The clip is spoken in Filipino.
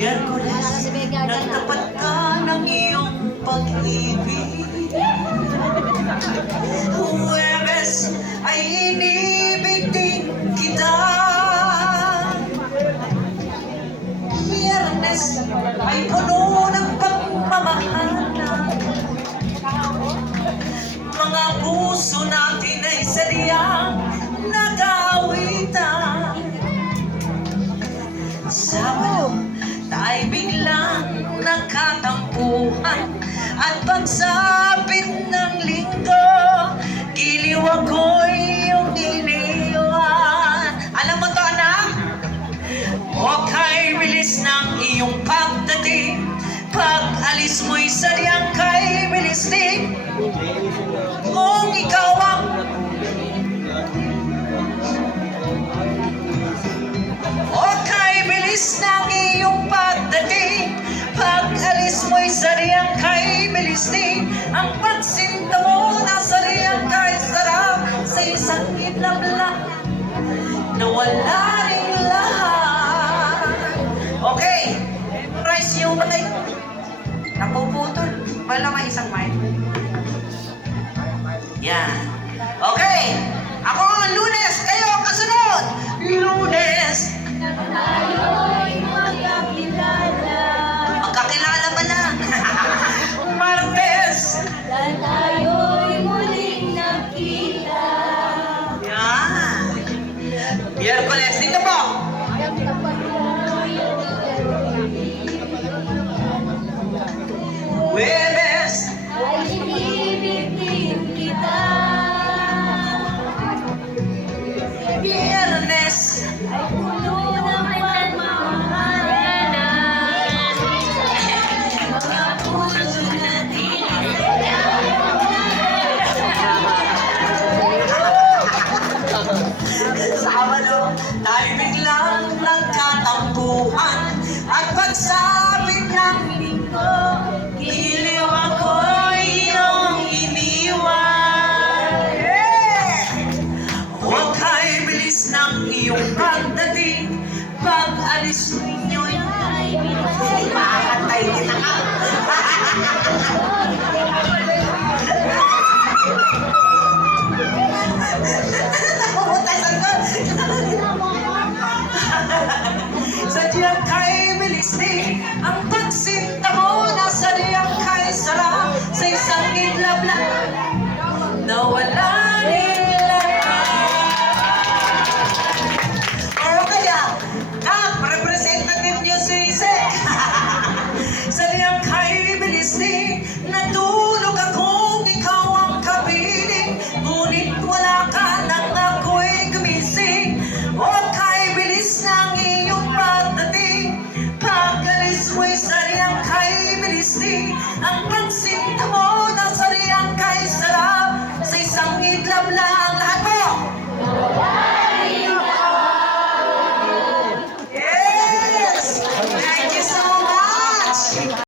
Miyerkules, nagtapat ka ng iyong pag-ibig. Huwebes ay inibig din kita. Biyernes ay puno ng pagmamahalan. Mga puso natin ay sadyang nag-aawitan. Sabado, tayo biglang nagkatampuhan. At pagsapit ng linggo, giliw ako'y iyong iniwan. Alam mo to, anak? O kay bilis ng iyong pagdating, pag-alis mo'y sadyang kay bilis din. Kung ikaw ang o kay bilis ng iyong pagdating, pag-alis mo'y sadyang kay bilis din. Ang pagsinta mo na sadyang kay sarap sa isang iblabla na wala ring lahat. Okay, memorize yung mga napuputol. Wala may isang mic. Yan. Okay, ako ang Lunes, kayo ang kasunod. Lunes. Tayo'y magkakilala. Magkakilala ba lang? Martes. Tayo'y muling nakita. Yan. Miyerkules, dito po. Huwebes. Ay inibig din kita. Biyernes. Ay puno ng pagmamahalan. Mga puso natin Sabado, tayo biglang nagkatampuhan. At pagsapit ng linggo, giliw ako'y iyong iniwan. Huwag kay bilis ng iyong pagdating, pag-alis ninyo'y makakantay kita ka. Napuputasan ko. Sadyang kay bilis din ang pagsinta mo na sadyang kay sarap sa isang iglabla na wala